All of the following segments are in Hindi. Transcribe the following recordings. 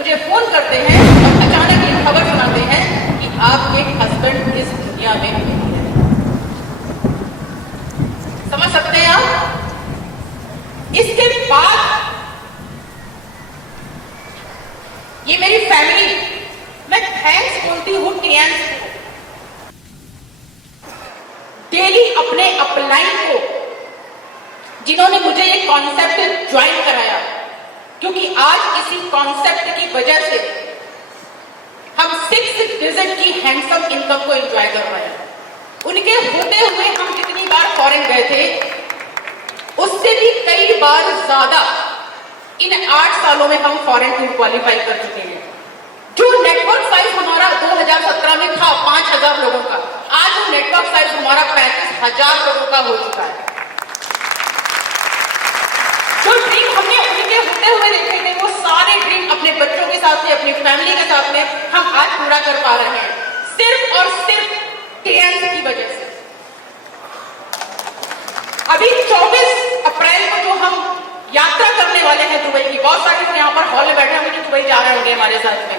मुझे फोन करते हैं और अचानक ये खबर सुनाते हैं कि आपके हस्बैंड इस दुनिया में नहीं है। समझ सकते हैं आप? इसके बाद ये मेरी फैमिली, मैं थैंक्स बोलती हूँ टीएंस को, डेली अपने अपलाइन को, जिन्होंने मुझे ये कॉन्सेप्ट ज्वाइन कराया, क्योंकि आज इसी कॉन्सेप्ट की वजह से हम 6 डिजिट की हैंडसम इनकम को एंजॉय कर रहे हैं। उनके होते हुए हम जितनी बार फॉरेन गए थे, उससे भी कई बार ज्यादा इन 8 सालों में हम फॉरेन टूर क्वालिफाई कर चुके हैं। जो नेटवर्क साइज हमारा 2017 में था 5,000 लोगों का, आज वो नेटवर्क साइज हमारा 35,000 लोगों का हो चुका है। जो ड्रीम हमने उनके होते हुए देखे थे, वो सारे ड्रीम अपने बच्चों के साथ में, अपनी फैमिली के साथ में हम आज पूरा कर पा रहे हैं, सिर्फ और सिर्फ टीएंस की वजह से। अभी 24 अप्रैल को जो हम यात्रा करने वाले हैं दुबई की, बहुत सारे लोग यहाँ पर हॉल में बैठे होंगे जो दुबई जा रहे होंगे हमारे साथ में।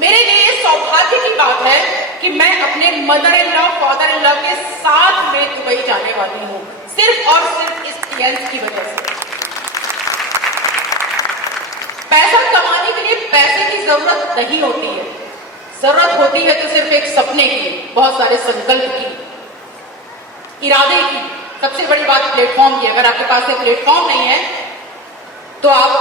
मेरे लिए सौभाग्य की बात है कि मैं अपने mother in law, father in law के साथ में दुबई जाने वाली हूँ, सिर्फ और सिर्फ इस टीएंस की वजह से। पैसा कमाने के लिए पैसे की जरूरत नहीं होती है, जरूरत होती है तो सिर्फ एक सपने की, बहुत सारे संकल्प की, इरादे की, सबसे बड़ी बात प्लेटफॉर्म की। अगर आपके पास ये प्लेटफॉर्म नहीं है तो आप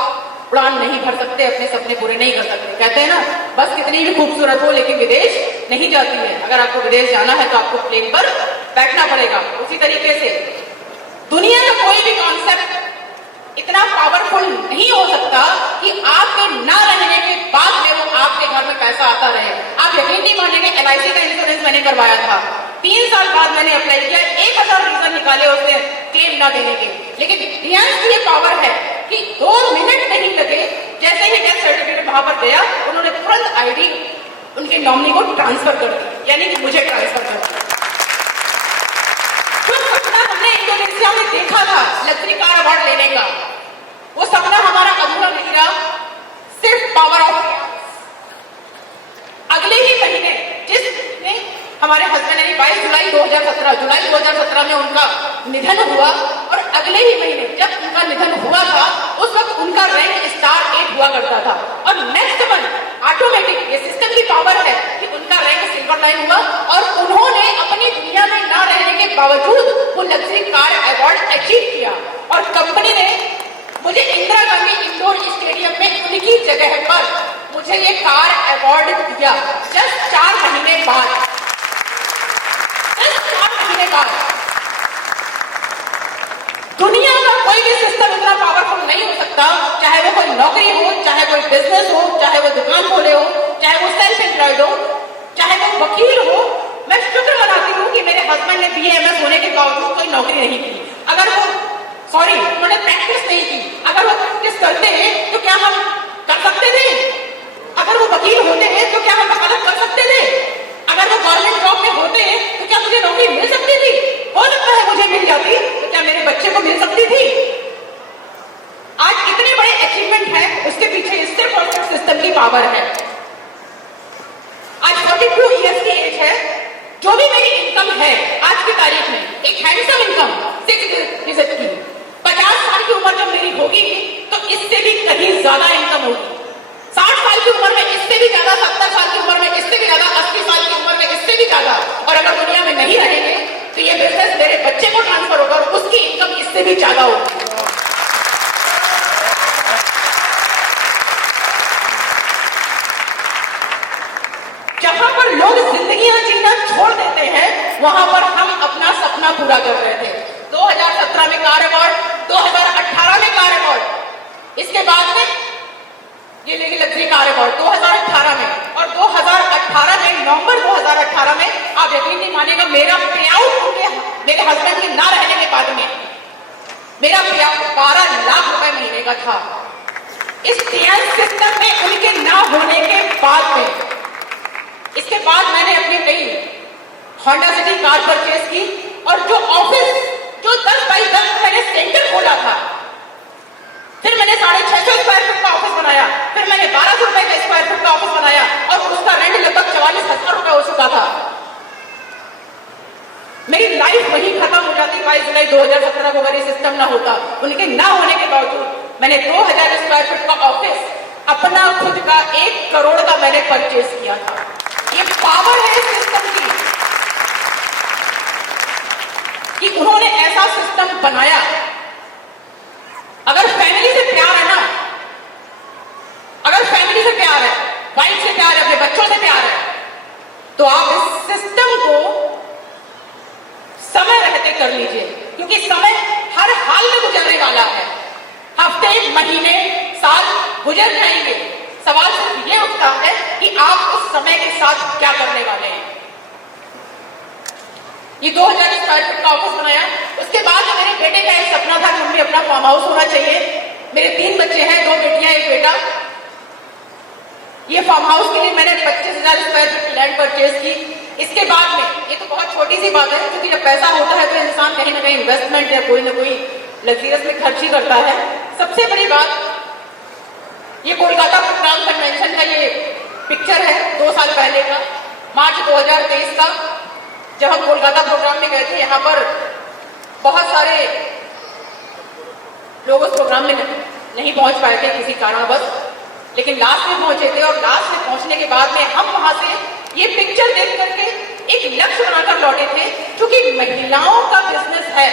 उड़ान नहीं भर सकते, अपने सपने पूरे नहीं कर सकते। कहते हैं ना, बस कितनी भी खूबसूरत हो लेकिन विदेश नहीं जाती है। अगर आपको विदेश जाना है तो आपको प्लेन पर बैठना पड़ेगा। उसी तरीके से दुनिया का कोई भी कॉन्सेप्ट इतना पावरफुल नहीं हो सकता कि आपके ना रहने के बाद में वो आपके घर में पैसा आता रहे। आप यकीन नहीं मानेंगे, LIC का इंश्योरेंस मैंने करवाया था, 3 साल बाद मैंने अप्लाई किया, 1000 रीजन निकाले उसने क्लेम ना देने के, लेकिन टीएंस की ये पावर है कि 2 मिनट नहीं लगे, जैसे ही डेथ सर्टिफिकेट वहां पर गया, उन्होंने तुरंत ID उनके नॉमिनी को ट्रांसफर कर दिया, यानी कि मुझे ट्रांसफर कर दिया। जो सपना हमने इंडोनेशिया में देखा था लग्जरी कार अवार्ड लेने का, वो सपना हमारा अधूरा नहीं रहा, सिर्फ पावर ऑफ। अगले ही महीने जिसने हमारे हस्बैंड यानी 22 जुलाई 2017 में उनका निधन हुआ, और अगले ही महीने जब उनका निधन हुआ था, उस वक्त उनका रैंक स्टार 8 हुआ करता था, और नेक्स्ट मंथ ऑटोमेटिक, ये सिस्टम की पावर है कि उनका रैंक सिल्वर लाइन हुआ, और उन्होंने अपनी दुनिया में ना रहने के बावजूद वो लग्जरी कार अवार्ड अचीव किया। और कंपनी ने मुझे इंदिरा गांधी इंडोर स्टेडियम में उनकी जगह पर मुझे ये कार अवार्ड दिया, जस्ट 4 महीने बाद। दुनिया का कोई भी सिस्टम इतना पावरफुल नहीं हो सकता, चाहे वो कोई नौकरी हो, चाहे कोई बिजनेस हो, चाहे वो दुकान खोले हो, चाहे वो सेल्फ एम्प्लॉयड हो, चाहे वो वकील हो। मैं शुक्र मनाती हूँ कि मेरे हस्बैंड ने BA MS होने के बावजूद कोई नौकरी नहीं की। अगर वो उन्होंने प्रैक्टिस नहीं की, अगर वो प्रैक्टिस करते हैं तो क्या हम कर सकते थे? अगर वो वकील होते हैं तो क्या हम वकालत कर सकते थे? अगर वो गवर्नमेंट जॉब में होते हैं तो क्या मुझे नौकरी मिल सकती थी? हो सकता है मुझे मिल जाती, तो क्या मेरे बच्चे को मिल सकती थी? आज इतने बड़े अचीवमेंट है, उसके पीछे सिर्फ और सिर्फ सिस्टम की पावर है। आज 42 ईयर्स की एज है, जो भी मेरी इनकम है आज की तारीख में, एक हैंडसम इनकम 6 डिजिट की, 50 साल की उम्र जब मेरी होगी तो इससे भी कहीं ज्यादा इनकम होगी। 60 साल की उम्र में इससे भी ज्यादा, 70 साल की उम्र में इससे भी ज्यादा, 80 साल की उम्र में इससे भी ज्यादा। और अगर दुनिया में नहीं रहेंगे तो ये बिजनेस मेरे बच्चे को ट्रांसफर होगा और उसकी इनकम इससे भी ज्यादा होगी। जहां पर लोग जिंदगियां जीना छोड़ देते हैं, वहां पर हम अपना सपना पूरा कर रहे थे। 2017 में कार अवार्ड, 2018 में कार अवार्ड, इसके बाद में ये लेगी लग्जरी कार अवार्ड 2018 में, और 2018 में नवंबर 2018 में आप यकीन नहीं मानेगा, मेरा पे आउट मेरे हस्बैंड के ना रहने के बाद में मेरा पे आउट 12 लाख रुपए महीने का था। इस टीएंस सिस्टम में उनके ना होने के बाद में, इसके बाद मैंने अपनी नई होंडा सिटी कार परचेज की, और जो ऑफिस जो 10 बाई 10 मैंने सेंटर खोला था, फिर मैंने 650 स्क्वायर फीट का ऑफिस बनाया, फिर मैंने 1200 जुलाई 2017 को अगर ये सिस्टम ना होता, उनके ना होने के बावजूद मैंने 2000 स्क्वायर फीट का ऑफिस अपना खुद का 1 करोड़ का मैंने परचेज किया था। ये पावर है इस सिस्टम की कि उन्होंने ऐसा सिस्टम बनाया। अगर फैमिली से प्यार है ना, अगर फैमिली से प्यार है, वाइफ से प्यार है, अपने बच्चों से प्यार है, तो आप इस सिस्टम को समय रहते कर लीजिए, क्योंकि समय हर हाल में गुजरने वाला है। हफ्ते, महीने, साल गुजर जाएंगे। सवाल सिर्फ ये उठता है कि आप उस समय के साथ क्या करने वाले हैं। ये 2000 स्क्वायर फीट का ऑफिस बनाया। उसके बाद मेरे बेटे का एक सपना था कि मम्मी अपना फार्म हाउस होना चाहिए। मेरे 3 बच्चे हैं, 2 बेटियां, 1 बेटा। ये फार्म हाउस के लिए मैंने 25,000 स्क्वायर फीट लैंड परचेज की। इसके बाद में, ये तो बहुत छोटी सी बात है, क्योंकि जब पैसा होता है तो इंसान कहीं ना कहीं इन्वेस्टमेंट या कोई ना कोई लग्जरियस में खर्च ही करता है। सबसे बड़ी बात, ये कोलकाता प्रोग्राम कन्वेंशन का ये पिक्चर है 2 साल पहले का, मार्च 2023 का, जब हम कोलकाता प्रोग्राम में गए थे। यहाँ पर बहुत सारे लोग उस प्रोग्राम में नहीं पहुंच पाए थे किसी कारणवश, लेकिन लास्ट में पहुंचे थे। और लास्ट में पहुंचने के बाद में हम वहां से ये पिक्चर देख करके एक लक्ष्य बनाकर लौटे थे, क्योंकि महिलाओं का बिजनेस है।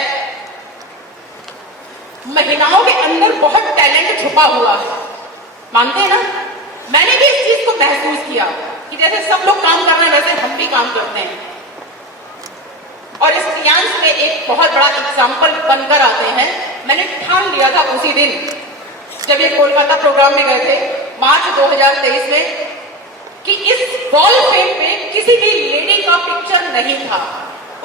महिलाओं के अंदर बहुत टैलेंट छुपा हुआ है, मानते हैं ना। मैंने भी इस चीज को महसूस किया कि जैसे सब लोग काम कर रहे हैं वैसे हम भी काम करते हैं। और इस क्रियांश में एक बहुत बड़ा एग्जाम्पल बनकर आते हैं। मैंने ठान लिया था उसी दिन जब ये कोलकाता प्रोग्राम में गए थे मार्च 2023 में, कि इस वॉल फ्रेम पे किसी भी लेडी का पिक्चर नहीं था।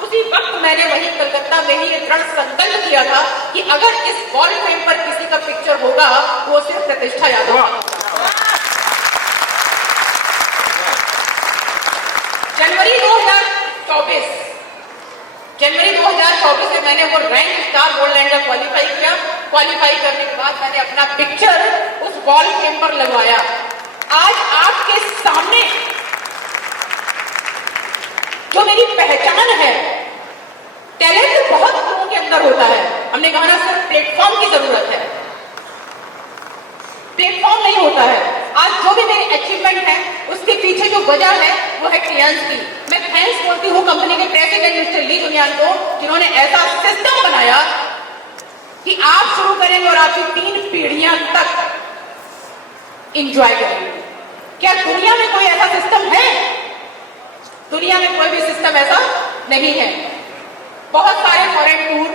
उसी वक्त मैंने वही कलकत्ता में ही दृढ़ संकल्प किया था कि अगर इस वॉल फ्रेम पर किसी का पिक्चर होगा वो सिर्फ प्रतिष्ठा यादव का होगा। जनवरी 2024 में मैंने वो rank star gold lander qualify किया। क्वालिफाई करने के बाद मैंने अपना पिक्चर उस वॉल फ्रेम पर लगवाया। आज आपके सामने जो मेरी पहचान है, टैलेंट बहुत लोगों के अंदर होता है। हमने कहा ना, सिर्फ प्लेटफॉर्म की जरूरत है, प्लेटफॉर्म नहीं होता है। आज जो भी मेरी अचीवमेंट है उसके पीछे जो वजह है वो है क्रियांश की। मैं थैंक्स बोलती हूँ कंपनी के प्रेसिडेंट मिस्टर ली जुनियान को, जिन्होंने ऐसा सिस्टम बनाया कि आप शुरू करेंगे और आपकी 3 पीढ़ियां तक इंजॉय करेंगे। क्या दुनिया में कोई ऐसा सिस्टम है? दुनिया में कोई भी सिस्टम ऐसा नहीं है। बहुत सारे फॉरेन टूर,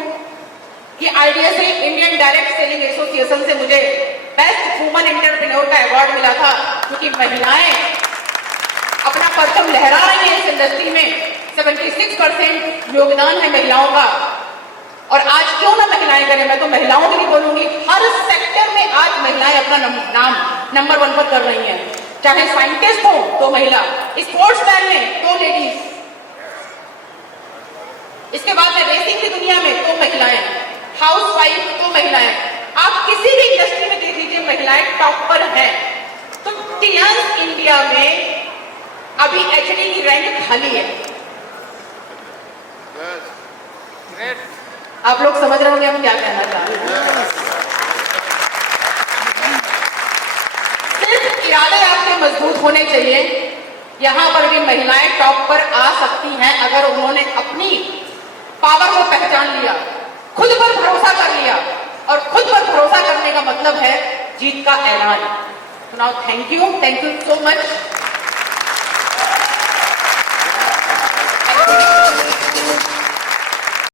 ये आइडिया से इंडियन डायरेक्ट सेलिंग एसोसिएशन से मुझे बेस्ट वुमन एंटरप्रेन्योर का अवार्ड मिला था, क्योंकि महिलाएं अपना परचम लहरा रही हैं इस इंडस्ट्री में। 76% योगदान है महिलाओं का। और आज क्यों ना महिलाएं करें, मैं तो महिलाओं के लिए बोलूंगी, हर सेक्टर में आज महिलाएं अपना नाम नंबर 1 पर कर रही हैं। चाहे साइंटिस्ट हो तो महिला, स्पोर्ट्समैन में तो लेडीज, इसके बाद में रेसिंग की दुनिया में तो महिलाएं, हाउसवाइफ तो महिलाएं। आप किसी भी इंडस्ट्री में देख लीजिए, महिलाएं टॉप पर हैं। तो क्रियांश इंडिया में अभी एचडी की रैंक खाली है। आप लोग समझ रहे होंगे हम क्या कहना चाह रहे हैं। सिर्फ इरादे आपके मजबूत होने चाहिए। यहां पर भी महिलाएं टॉप पर आ सकती हैं अगर उन्होंने अपनी पावर को पहचान लिया, खुद पर भरोसा कर लिया। और खुद पर भरोसा करने का मतलब है जीत का ऐलान। तो now thank you so much.